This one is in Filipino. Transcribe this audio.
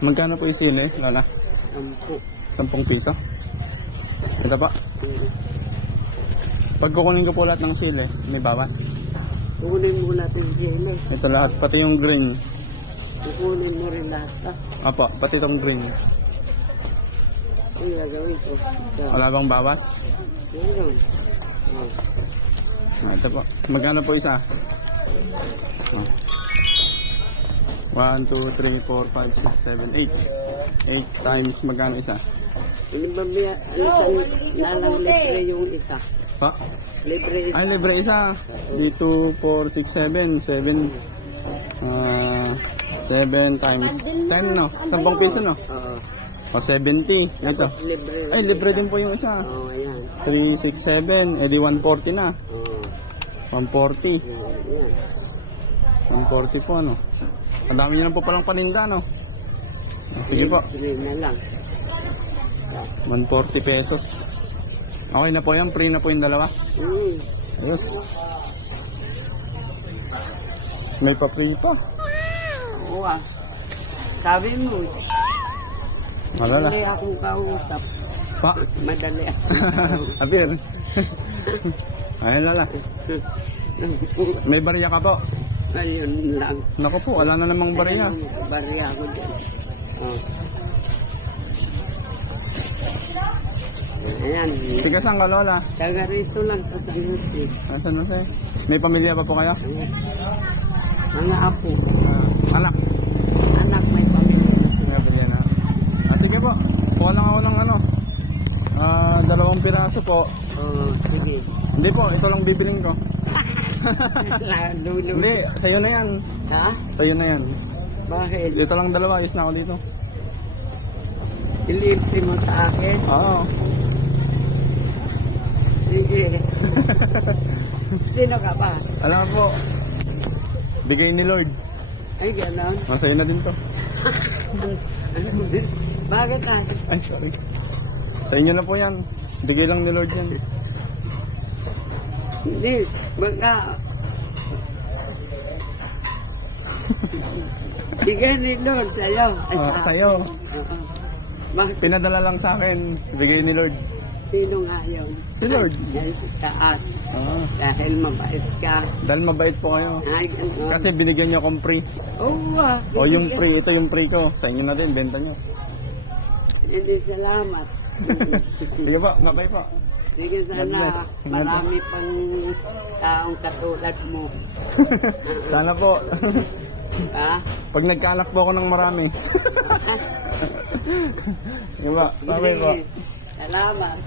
Magkano po yung sili, Lola? 10 piso? Ito pa? Pag kukunin ko po lahat ng sili, may bawas? Kukunin mo natin yung sili. Ito lahat, pati yung green. Kukunin mo rin lahat. Apo, pati itong green. Ang gagawin ko. Wala bang bawas? Meron. Ito po. Magkano po isa? 1, 2, 3, 4, 5, 6, 7, 8. 8 times magkano isa? Ano ba biya? Nalang libre yung isa. Pa? Libre isa. Ay, libre isa. D2, 4, 6, 7. 7 times 10, no? 10 piso, no? Oo. O, 70. Ito. Libre. Ay, libre din po yung isa. Oo, ayan. 3, 6, 7. Edi 140 na. Oo. 140. Ayan. 140 po, ano? Madami nyo na po palang paninda, no? Sige po. Libre na lang. 140 pesos. Okay na po yan. Free na po yung dalawa. Ayos. May pa-free pa. Oo ah. Sabi mo. Malala. Madali akong kausap. Pa. Madali akong kausap. Apir. Ayun, Lala. May barya ka po. Ayun lang. Naku po, wala na namang barya. Barya ako dyan. Oh. Ayan. Tiga saan ka, Lola? Taga rito lang sa Tagusi. Asan na siya? May pamilya pa po kayo? Mga apo. Anak. Anak may pamilya. May pamilya na. Sige po. Kuha lang ako ng 2 piraso po. Sige. Hindi po, ito lang bibiling ko. Dulo. Hindi, sa'yo na yan. Ha? Sa'yo na yan. Bakit? Ito lang 2, ayos na ako dito. Ilipsi mo sa akin? Oo. Sige. Sino ka ba? Alam po, bigay ni Lord. Ay, gano'n. Masaya na din to. Bakit ah? Ay, sorry. Sa inyo na po yan. Bigay lang ni Lord yan. Hindi, baka... Bigay ni Lord sa'yo. Sa'yo. Bakit? Pinadala lang sa akin. Bigay ni Lord. Sino nga yun? Si Lord. Dahil sa taas. Ah. Dahil mabait ka. Dahil mabait po kayo. Ay, gano'n. Kasi binigyan niyo akong free. Oo ah. O yung free, ito yung free ko. Sa inyo na din, benta niyo. Hindi, salamat. Sige po, nabay po. Sige, sana marami pang taong katulad mo. Sana po. Ha? Pag nagkaalak po ako ng marami. Sige po, nabay po. Salamat.